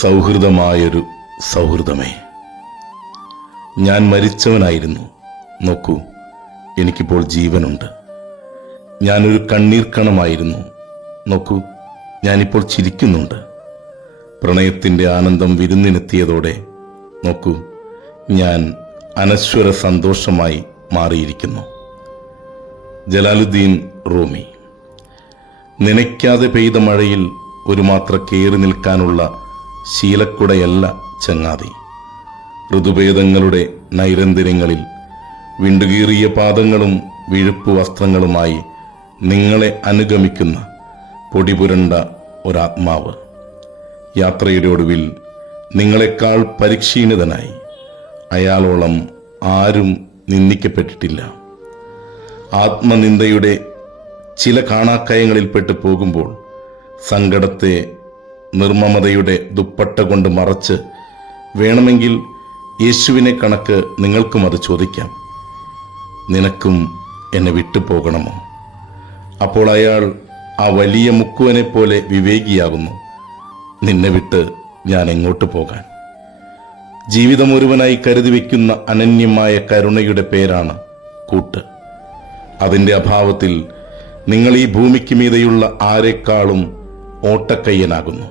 സൗഹൃദമായൊരു സൗഹൃദമേ, ഞാൻ മരിച്ചവനായിരുന്നു. നോക്കൂ, എനിക്കിപ്പോൾ ജീവനുണ്ട്. ഞാനൊരു കണ്ണീർ കണമായിരുന്നു. നോക്കൂ, ഞാനിപ്പോൾ ചിരിക്കുന്നുണ്ട്. പ്രണയത്തിൻ്റെ ആനന്ദം വിരുന്നിനെത്തിയതോടെ നോക്കൂ, ഞാൻ അനശ്വര സന്തോഷമായി മാറിയിരിക്കുന്നു. ജലാലുദ്ദീൻ റൂമി. നനയ്ക്കാതെ പെയ്ത മഴയിൽ ഒരു മാത്ര കയറി നിൽക്കാനുള്ള ശീലക്കുടയല്ല ചങ്ങാതി. ഋതുഭേദങ്ങളുടെ നൈരന്തര്യങ്ങളിൽ വിണ്ടുകീറിയ പാദങ്ങളും വിഴുപ്പ് വസ്ത്രങ്ങളുമായി നിങ്ങളെ അനുഗമിക്കുന്ന പൊടിപുരണ്ട ഒരാത്മാവ്. യാത്രയുടെ ഒടുവിൽ നിങ്ങളെക്കാൾ പരിക്ഷീണിതനായി അയാളോളം ആരും നിന്ദിക്കപ്പെട്ടിട്ടില്ല. ആത്മനിന്ദയുടെ ചില കാണാക്കയങ്ങളിൽപ്പെട്ട് പോകുമ്പോൾ സങ്കടത്തെ നിർമ്മമതയുടെ ദുപ്പട്ട കൊണ്ട് മറച്ച് വേണമെങ്കിൽ യേശുവിനെ കണക്ക് നിങ്ങൾക്കും അത് ചോദിക്കാം. നിനക്കും എന്നെ വിട്ടുപോകണമോ? അപ്പോൾ അയാൾ ആ വലിയ മുക്കുവനെ പോലെ വിവേകിയാകുന്നു. നിന്നെ വിട്ട് ഞാൻ എങ്ങോട്ട് പോകാൻ? ജീവിതം ഒരുവനായി കരുതി വയ്ക്കുന്ന അനന്യമായ കരുണയുടെ പേരാണ് കൂട്ട്. അതിൻ്റെ അഭാവത്തിൽ നിങ്ങൾ ഈ ഭൂമിക്ക് മീതെയുള്ള ആരെക്കാളും ഓട്ടക്കയ്യനാകുന്നു.